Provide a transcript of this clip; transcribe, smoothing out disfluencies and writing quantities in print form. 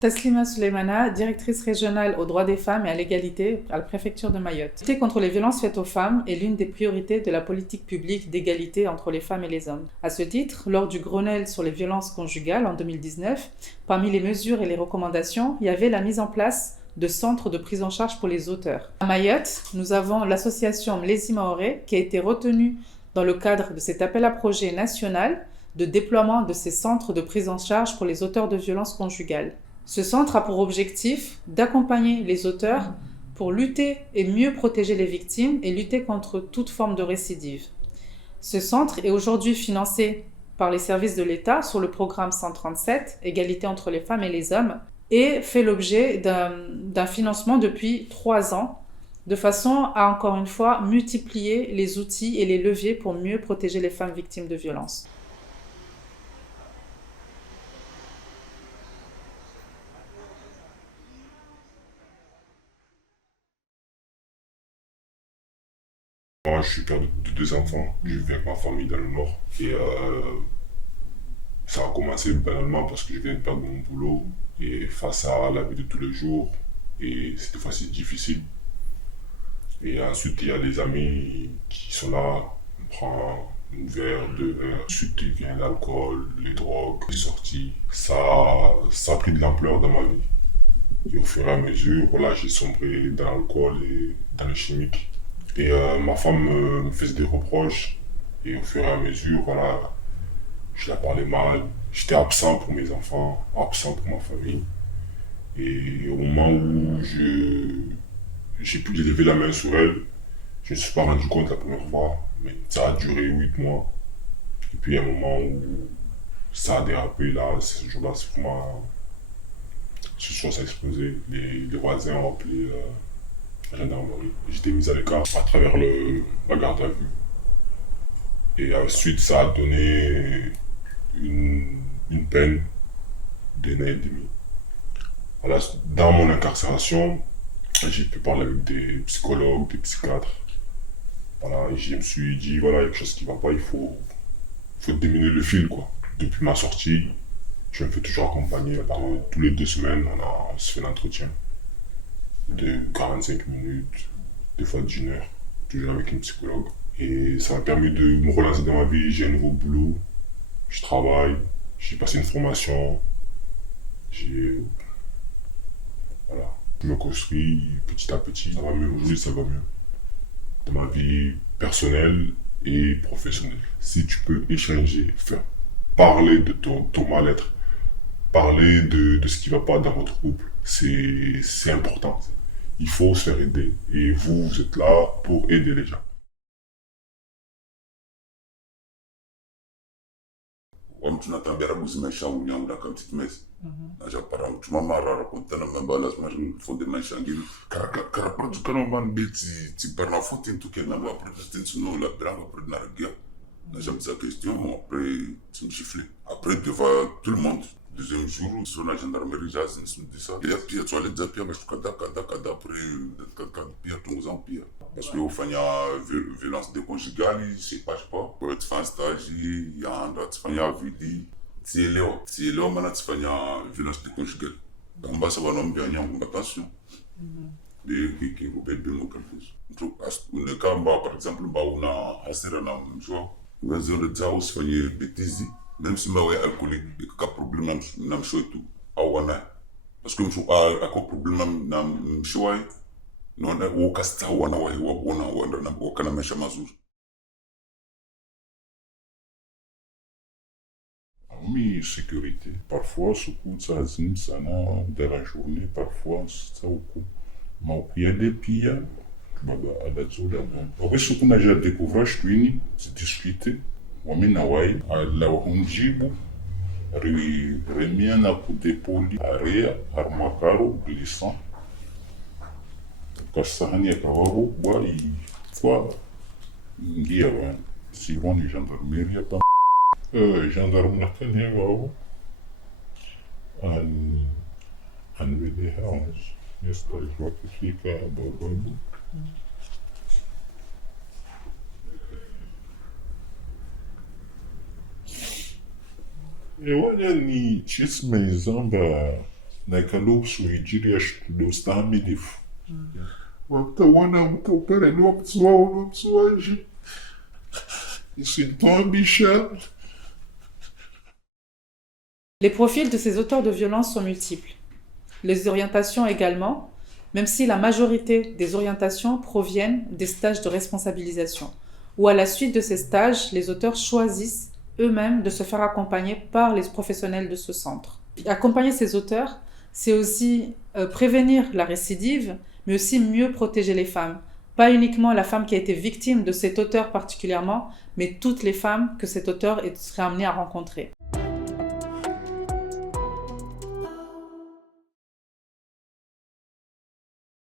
Taslima Suleimana, directrice régionale aux droits des femmes et à l'égalité à la préfecture de Mayotte. Lutter contre les violences faites aux femmes est l'une des priorités de la politique publique d'égalité entre les femmes et les hommes. À ce titre, lors du Grenelle sur les violences conjugales en 2019, parmi les mesures et les recommandations, il y avait la mise en place de centres de prise en charge pour les auteurs. À Mayotte, nous avons l'association Mlezi Maoré qui a été retenue dans le cadre de cet appel à projet national de déploiement de ces centres de prise en charge pour les auteurs de violences conjugales. Ce centre a pour objectif d'accompagner les auteurs pour lutter et mieux protéger les victimes et lutter contre toute forme de récidive. Ce centre est aujourd'hui financé par les services de l'État sur le programme 137, Égalité entre les femmes et les hommes, et fait l'objet d'un financement depuis 3 ans, de façon à, encore une fois, multiplier les outils et les leviers pour mieux protéger les femmes victimes de violences. Moi, je suis père de 2 enfants. Je vis avec ma famille dans le Nord. Et ça a commencé banalement parce que je viens de perdre mon boulot. Et face à la vie de tous les jours, et cette fois-ci difficile. Et ensuite, il y a des amis qui sont là. On prend un verre, 2 verres. Ensuite, il vient l'alcool, les drogues, les sorties. Ça a pris de l'ampleur dans ma vie. Et au fur et à mesure, voilà, j'ai sombré dans l'alcool et dans le chimique. Et ma femme me faisait des reproches. Et au fur et à mesure, voilà, je la parlais mal. J'étais absent pour mes enfants, absent pour ma famille. Et au moment où j'ai pu lever la main sur elle, je ne me suis pas rendu compte la première fois. Mais ça a duré 8 mois. Et puis à un moment où ça a dérapé, là, ce jour-là, c'est vraiment... Ce soir, ça a explosé. Les voisins ont appelé la gendarmerie. J'étais mis à l'écart à travers la garde à vue. Et ensuite, ça a donné une peine d'1 an et demi. Voilà, dans mon incarcération, j'ai pu parler avec des psychologues, des psychiatres. Voilà, et je me suis dit, voilà, il y a quelque chose qui ne va pas, il faut diminuer le fil, quoi. Depuis ma sortie, je me fais toujours accompagner. Tous les 2 semaines, on se fait un entretien de 45 minutes, des fois d'1 heure, toujours avec une psychologue. Et ça m'a permis de me relancer dans ma vie. J'ai un nouveau boulot, je travaille, j'ai passé une formation, voilà. Je me construis petit à petit. Ça va mieux, aujourd'hui ça va mieux. Dans ma vie personnelle et professionnelle. Si tu peux échanger, faire parler de ton mal-être, parler de ce qui ne va pas dans votre couple, c'est important. Il faut se faire aider. Et vous êtes là pour aider les gens. Tunatambia muzimesha unyanga kama tikimesi naja para tumamara rakontana mambala smarin fonde manshangil kara produkano man beti ti barna fonte tuke na ba protestant no la brava prodna regia naja sa question après tu me gifler après devant tout le monde deuxième jour sur la gendarmerie jazz me dit ça et puis tu allais dire mais kada après kada pire ton empire parce que au fanya violence de conjugale c'est pas pour être fan stage il y a un autre fanya vidi tieleo mana tifanya violence de conjugale donc bah ça va non bien en attention de qui vous peut bien quelque chose donc le cas par exemple bah on a asera na mjua uwezo de zao sifanye bêtise même si ma ouais alcoolique et que problème nam show tout awana parce que msho a problème nam show naona ukasta wana wana na wakana maisha mazuri. Oui, sécurité. Parfois, ce coup, ça zim, ça n'a de la journée, parfois, ça au coup. Mais il y a des pires, à la zone d'avant. Après, ce qu'on a déjà découvert, je suis c'est discuter. Wami na wai, à la honjibu, remia pour dépoli, area, armakaro, glissant. Kasahani ya kawabu, quoi, ngia wa, si on est gendarmerie, pas gendarme na kanya wao, an vede house, nesta wakifika bababu. E wanya ni chisme zamba naikalo suijiriash dostamidif. Watawana mtopere lwamsuaji. Michel. Les profils de ces auteurs de violence sont multiples. Les orientations également, même si la majorité des orientations proviennent des stages de responsabilisation, où à la suite de ces stages, les auteurs choisissent eux-mêmes de se faire accompagner par les professionnels de ce centre. Accompagner ces auteurs, c'est aussi prévenir la récidive, mais aussi mieux protéger les femmes. Pas uniquement la femme qui a été victime de cet auteur particulièrement, mais toutes les femmes que cet auteur serait amené à rencontrer.